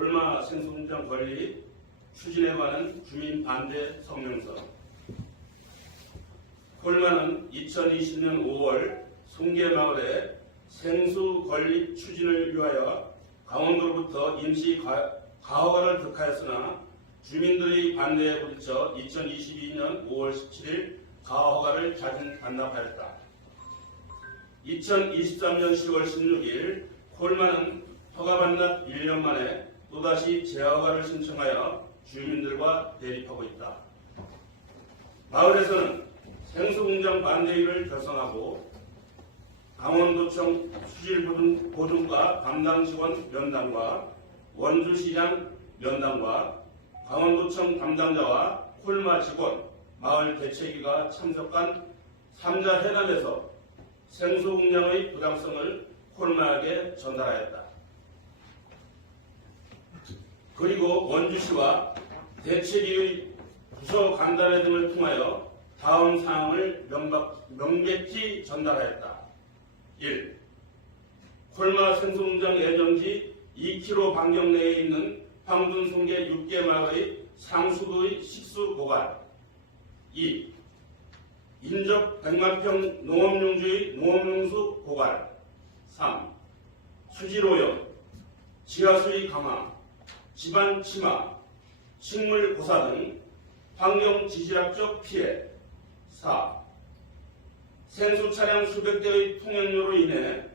콜마 생수공장 건립 추진에 관한 주민 반대 성명서. 콜마는 2020년 5월 송계마을에 생수 건립 추진을 위하여 강원도로부터 임시 가허가를 득하였으나 주민들의 반대에 부딪혀 2022년 5월 17일 가허가를 반납하였다. 2023년 10월 16일 콜마는 허가 반납 1년 만에 또다시 재허가를 신청하여 주민들과 대립하고 있다. 마을에서는 생수공장 반대위를 결성하고 강원도청 수질보증과 담당 직원 면담과 원주시장 면담과 강원도청 담당자와 콜마 직원, 마을 대책위가 참석한 3자 회담에서 생수공장의 부당성을 콜마에게 전달하였다. 그리고 원주시와 대책위의 부서 간담회 등을 통하여 다음 사항을 명백히 전달하였다. 1. 콜마 생수공장 예정지 2km 반경 내에 있는 황둔송계 6개 마을의 상수도의 식수 보관. 2. 인접 100만평 농업용지의 농업용수 보관. 3. 수질오염, 지하수의 강화, 집안 침하, 식물 고사 등 환경 지질학적 피해. 4. 생수 차량 수백 대의 통행료로 인해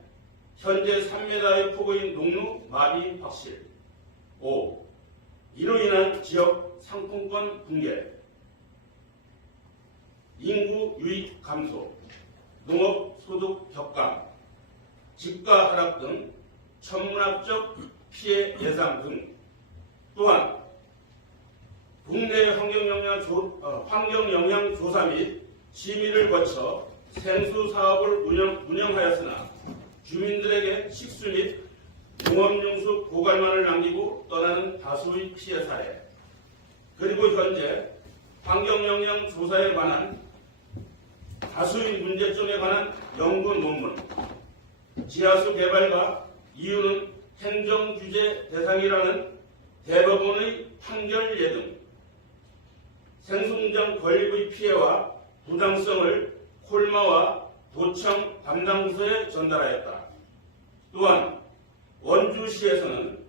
현재 3m의 폭의 농로 마비 확실. 5. 이로 인한 지역 상품권 붕괴, 인구 유입 감소, 농업 소득 격감, 집가 하락 등 천문학적 피해 예상 등. 또한 국내 환경영향 조사 및 심의를 거쳐 생수 사업을 운영하였으나 주민들에게 식수 및 농업용수 고갈만을 남기고 떠나는 다수의 피해 사례, 그리고 현재 환경영향 조사에 관한 다수의 문제점에 관한 연구 논문, 지하수 개발과 이유는 행정규제 대상이라는 대법원의 판결 예등, 생수공장 건립의 피해와 부당성을 콜마와 도청 담당부서에 전달하였다. 또한 원주시에서는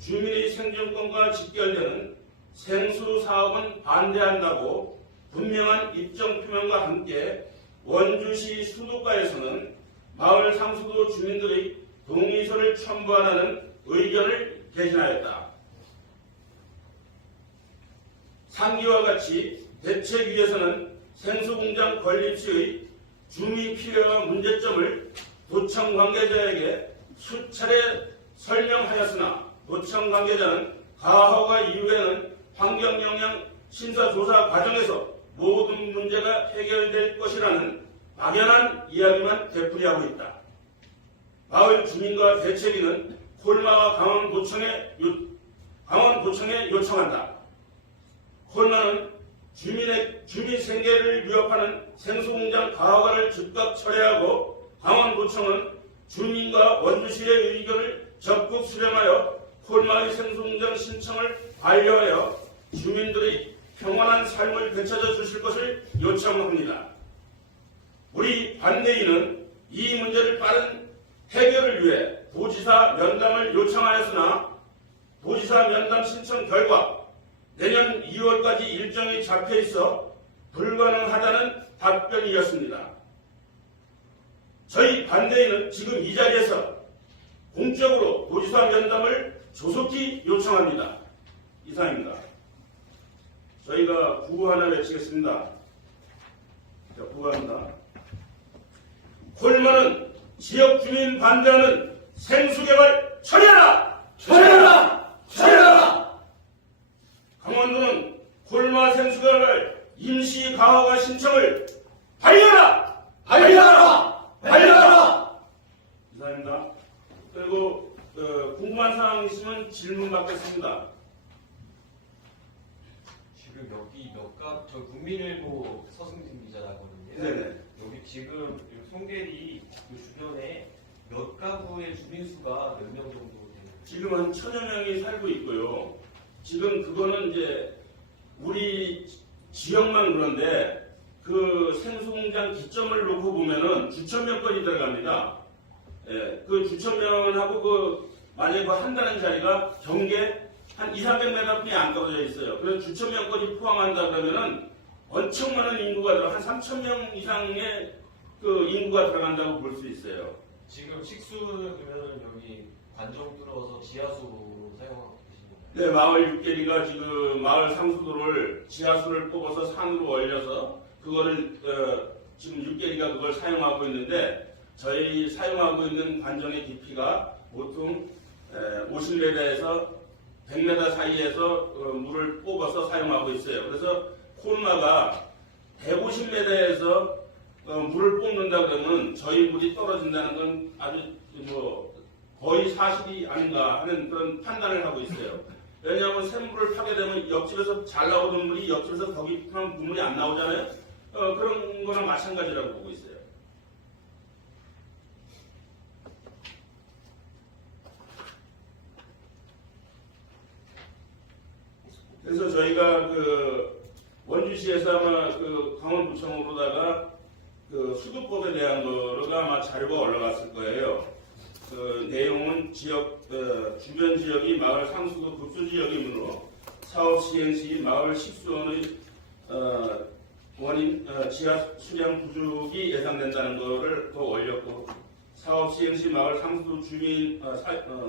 주민의 생존권과 직결되는 생수 사업은 반대한다고 분명한 입장 표명과 함께 원주시 수도과에서는 마을 상수도 주민들의 동의서를 첨부하라는 의견을 개진하였다. 상기와 같이 대책위에서는 생수공장 건립 시의 주민 피해와 문제점을 도청 관계자에게 수차례 설명하였으나 도청 관계자는 가허가 이후에는 환경영향 심사조사 과정에서 모든 문제가 해결될 것이라는 막연한 이야기만 되풀이하고 있다. 마을 주민과 대책위는 콜마와 강원도청에 요청한다. 콜마는 주민 생계를 위협하는 생수공장 가허가를 즉각 철회하고 강원도청은 주민과 원주시의 의견을 적극 수렴하여 콜마의 생수공장 신청을 반려하여 주민들의 평안한 삶을 되찾아 주실 것을 요청합니다. 우리 반대인은 이 문제를 빠른 해결을 위해 도지사 면담을 요청하였으나 도지사 면담 신청 결과 내년 2월까지 일정이 잡혀 있어 불가능하다는 답변이었습니다. 저희 반대인은 지금 이 자리에서 공적으로 도지사 면담을 조속히 요청합니다. 이상입니다. 저희가 구호 하나 외치겠습니다. 자, 구호합니다. 콜마는 지역 주민 반대하는 생수개발 처리하라! 처리하라! 처리하라! 강원도는 콜마 생수개발 임시 가허가 신청을 발의하라! 발의하라! 발의하라! 이상입니다. 그리고 궁금한 사항 있으면 질문 받겠습니다. 지금 여기 저 국민일보 서승진 기자거든요. 네네. 여기 지금 송계리 그 주변에 몇 가구의 주민 수가 몇 명 정도 되는 지금 한 1000여 명이 살고 있고요. 지금 그거는 이제 우리 지역만 그런데 그 생수공장 기점을 놓고 보면은 주천명권이 들어갑니다. 예, 그 주천면하고 그 만약에 그 한다는 자리가 경계 한 200~300m 뿐이 안 떨어져 있어요. 그래서 주천명까지 포함한다 그러면은 엄청 많은 인구가 들어 한 3000명 이상의 그 인구가 들어간다고 볼 수 있어요. 지금 식수는 그러면 여기 관정 뚫어서 지하수로 사용하고 계신 건가요? 네, 마을 육계리가 지금 마을 상수도를 지하수를 뽑아서 산으로 올려서 그거를 지금 육계리가 그걸 사용하고 있는데 저희 사용하고 있는 관정의 깊이가 보통 50m에서 100m 사이에서 물을 뽑아서 사용하고 있어요. 그래서 콜마가 150m에서 물을 뽑는다 그러면 저희 물이 떨어진다는 건 아주 뭐 거의 사실이 아닌가 하는 그런 판단을 하고 있어요. 왜냐하면 샘물을 타게 되면 옆집에서 잘 나오던 물이 옆집에서 더 깊은 물이 안 나오잖아요. 그런 거랑 마찬가지라고 보고 있어요. 그래서 저희가 그 원주시에서 아마 그 강원도청으로다가 그 수도법에 대한 거가 아마 자료가 올라갔을 거예요. 그 내용은 지역 주변 지역이 마을 상수도 급수 지역이므로 사업 시행 시 마을 식수원의 원인 지하 수량 부족이 예상된다는 것을 또 올렸고 사업 시행 시 마을 상수도 주민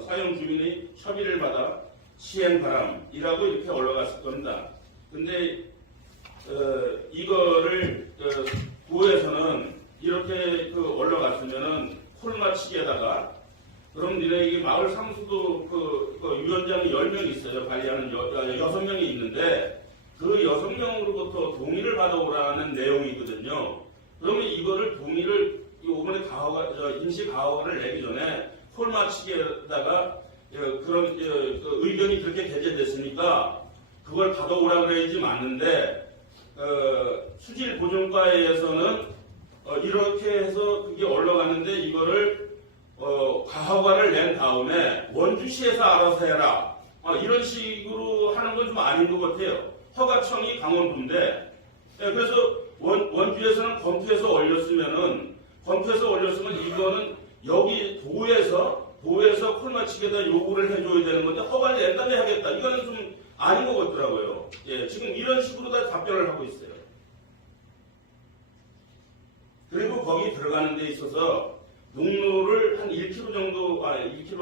사용 주민의 협의를 받아 시행 바람이라고 이렇게 올라갔을 겁니다. 근데 이거를 도에서는 이렇게 올라갔으면은 콜마치기에다가 그럼 니네 마을 상수도 그 위원장이 10명 있어요. 관리하는 6명이 있는데 그 6명으로부터 동의를 받아오라는 내용이 있거든요. 그러면 이거를 동의를 이번에 임시 가허가를 내기 전에 콜마치기에다가 그런 의견이 그렇게 게재됐으니까 그걸 받아오라 그래야지 맞는데 수질 보존과에서는 이렇게 해서 그게 올라갔는데 이거를 가허가를 낸 다음에 원주시에서 알아서 해라 이런 식으로 하는 건 좀 아닌 것 같아요. 허가청이 강원도인데 그래서 원주에서는 검토해서 올렸으면 이거는 여기 도에서 콜마치기에다 요구를 해줘야 되는 건데 허가를 낸 다음에 하겠다. 이거는 좀 아닌 것 같더라고요. 예, 지금 이런 식으로 다 답변을 하고 있어요. 그리고 거기 들어가는 데 있어서 농로를 한 1km 정도, 1km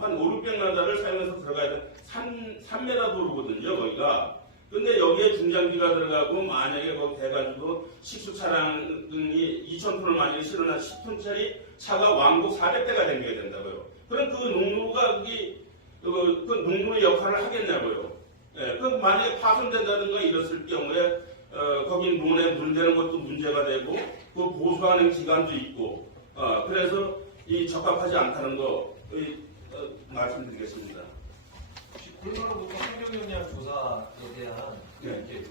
한 500~600m를 사용해서 들어가야 돼. 3m 도로거든요, 거기가. 근데 여기에 중장비가 들어가고 만약에 거기 돼가지고 식수 차량이 2,000톤을 만약에 실어나 10톤짜리 차가 왕복 400대가 댕겨야 된다고요. 그럼 그 농로가 그 농로의 역할을 하겠냐고요. 예, 그 만약에 파손된다든가 이랬을 경우에 거기 논에 물대는 것도 문제가 되고 그 보수하는 기간도 있고 그래서 이 적합하지 않다는 거 말씀드리겠습니다. 콜마로부터 환경 영향 조사에 대한 네. 이렇게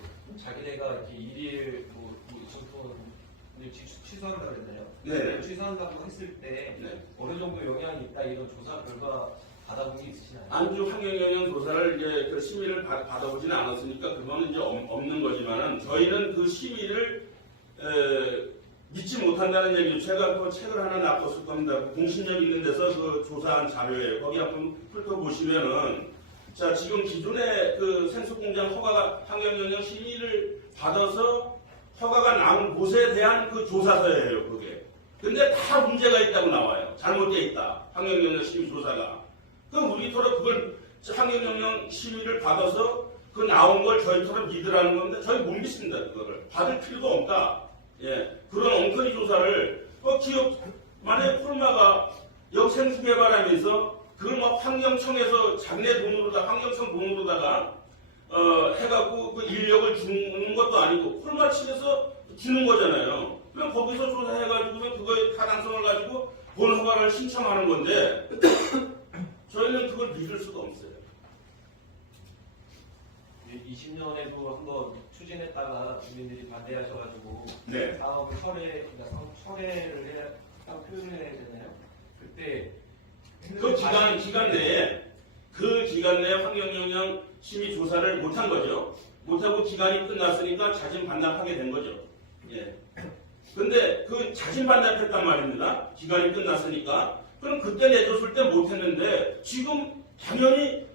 자기네가 이렇게 일일 뭐 2,000톤을 취소한다고 그랬나요? 네. 취소한다고 했을 때 네. 어느 정도 영향이 있다 이런 조사 결과 받아본 게 있으시나요? 안주 환경영향 조사를 이제 그 심의를 받아보지는 않았으니까 그거는 이제 없는 거지만은 저희는 그 심의를 믿지 못한다는 얘기죠. 제가 그 책을 하나 놔뒀을 겁니다. 공신력 있는 데서 그 조사한 자료예요. 거기 한번 훑어보시면은 자 지금 기존의 그 생수공장 허가가 환경영향 심의를 받아서 허가가 나온 곳에 대한 그 조사서예요. 그게. 근데 다 문제가 있다고 나와요. 잘못되어 있다. 환경영향 심의 조사가. 그럼 우리처럼 그걸 환경영향 심의를 받아서 그 나온 걸 저희처럼 믿으라는 건데 저희 못 믿습니다. 그거를 받을 필요가 없다. 예, 그런 엉터리 조사를 기업 만약에 콜마가 역생수 개발하면서 그걸 막 환경청에서 자기네 돈으로다 환경청 돈으로다가 해갖고 그 인력을 주는 것도 아니고 콜마 측에서 주는 거잖아요. 그럼 거기서 조사해가지고는 그거의 타당성을 가지고 본 허가를 신청하는 건데. 저희는 그걸 믿을 수가 없어요. 20년에도 한번 추진했다가 주민들이 반대하셔가지고 네. 사업을 철회를 해야 표현을 해야 되나요? 그때 그 기간 내에 그 기간 내에 환경영향 심의 조사를 못한 거죠. 못하고 기간이 끝났으니까 자진 반납하게 된 거죠. 예. 근데 그 자진 반납했단 말입니다. 기간이 끝났으니까. 그럼 그때 내줬을 때 못했는데 지금 당연히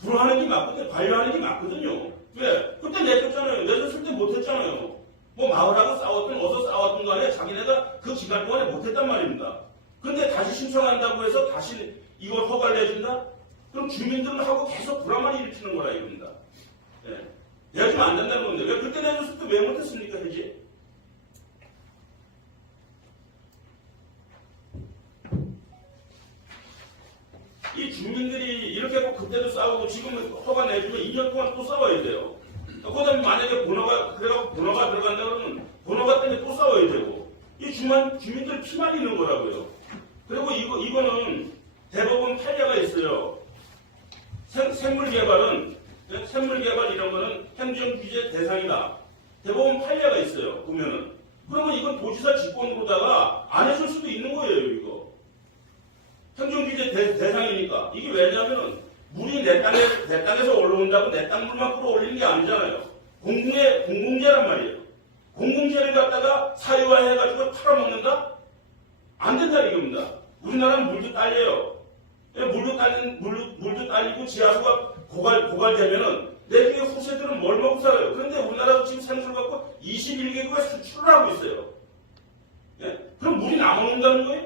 불허하는 게 맞거든요. 반려하는 게 맞거든요. 왜? 그때 내줬잖아요. 내줬을 때 못했잖아요. 뭐 마을하고 싸웠든 어서 싸웠든 간에 자기네가 그 기간 동안에 못했단 말입니다. 근데 다시 신청한다고 해서 다시 이걸 허가를 내준다? 그럼 주민들하고 계속 불안만 일으키는 거라 이겁니다. 예. 내주면 안 된다는 건데 왜 그때 내줬을 때 왜 못했습니까? 해지? 이 주민들이 이렇게 꼭 그때도 싸우고 지금 허가 내주면 2년 동안 또 싸워야 돼요. 그 다음에 만약에 번호가 들어간다 그러면 번호가 때문에 또 싸워야 되고 이 주민들 피만 있는 거라고요. 그리고 이거는 대법원 판례가 있어요. 생물개발 이런 거는 행정규제 대상이다. 대법원 판례가 있어요. 보면은. 그러면 이건 도지사 직권으로다가 안 해줄 수도 있는 거예요, 이거. 행정규제 대상이니까. 이게 왜냐면은 물이 내 땅에서 올라온다고 내 땅 물만 끌어올리는 게 아니잖아요. 공공재란 말이에요. 공공재를 갖다가 사유화해가지고 팔아먹는다? 안 된다 이겁니다. 우리나라는 물도 딸려요. 물도 딸리고 지하수가 고갈되면은 내중에 후세들은 뭘 먹고 살아요. 그런데 우리나라도 지금 생수를 갖고 21개국에 수출을 하고 있어요. 예? 그럼 물이 남아놓는다는 거예요?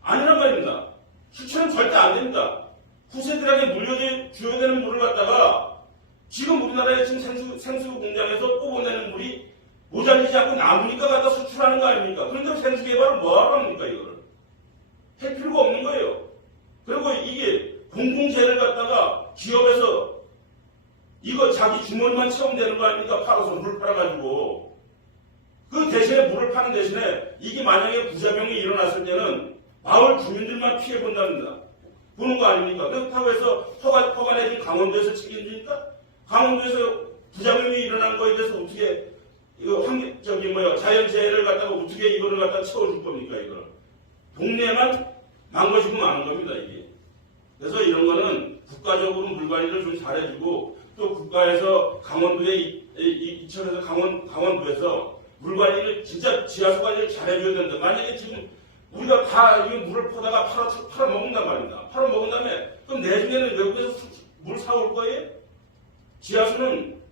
아니란 말입니다. 수출은 절대 안 됩니다. 후세들에게 물려줘야 되는 물을 갖다가 지금 우리나라의 지금 생수 공장에서 뽑아내는 물이 모자르지 않고 남으니까 갖다 수출하는 거 아닙니까? 그런데 생수 개발을 뭐하러 합니까, 이거를? 할 필요가 없는 거예요. 그리고 이게 공공재를 갖다가 기업에서 이거 자기 주머니만 채우면 거 아닙니까? 팔아서 물 팔아가지고. 그 대신에 물을 파는 대신에 이게 만약에 부작용이 일어났을 때는 마을 주민들만 피해본답니다. 보는 거 아닙니까? 그렇다고 해서 허가 내준 강원도에서 책임집니까? 강원도에서 부작용이 일어난 거에 대해서 어떻게 이거 자연재해를 갖다가 어떻게 이거를 갖다가 채워줄 겁니까? 이걸 동네만 망가지고 마는 겁니다. 이게. 그래서 이런 거는 국가적으로 물 관리를 좀 잘해주고 또 국가에서 강원도에 이천에서 강원도에서 물 관리를 진짜 지하수 관리를 잘해줘야 된다. 만약에 지금 우리가 다 이 물을 퍼다가 팔아먹는단 말입니다. 팔아먹은 다음에 그럼 내중에는 외국에서 물 사올 거예요? 지하수는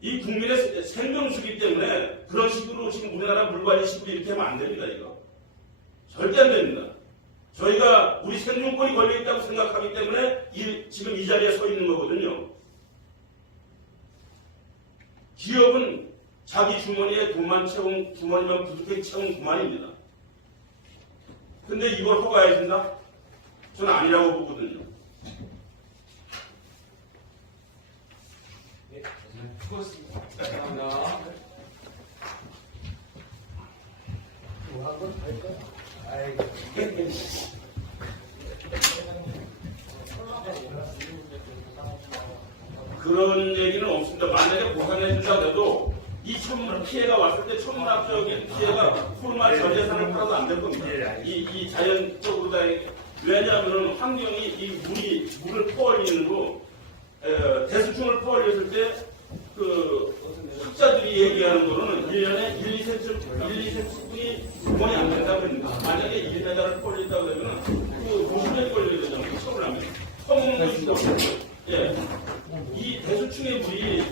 이 국민의 생명수기 때문에 그런 식으로 지금 우리나라 물관리식으로 이렇게 하면 안 됩니다. 이거 절대 안 됩니다. 저희가 우리 생존권이 걸려있다고 생각하기 때문에 지금 이 자리에 서 있는 거거든요. 기업은 자기 주머니에 돈만 주머니만 부족하게 채운 그만입니다. 근데 이걸 허가해준다? 저는 아니라고 보거든요. 네, 수고하셨습니다. 감사합니다. 한번 할까요? 아이고. 그런 얘기는 없습니다. 만약에 보상해준다고 해도 이 피해가 왔을 때 천문학적인 피해가 푸르마 전 재산을 팔아도 안 될 겁니다. 이 자연적으로 다 왜냐하면 환경이 이 물을 퍼올리는 대수충을 퍼올렸을 때 그 학자들이 얘기하는 거는 1년에 1-2cm뿐이 구멍이 안 된다고 합니다. 만약에 1m를 퍼올린다고 하면 그 50년이 걸리거든요. 처분하면. 처분은 있다고. 예. 이 대수충의 물이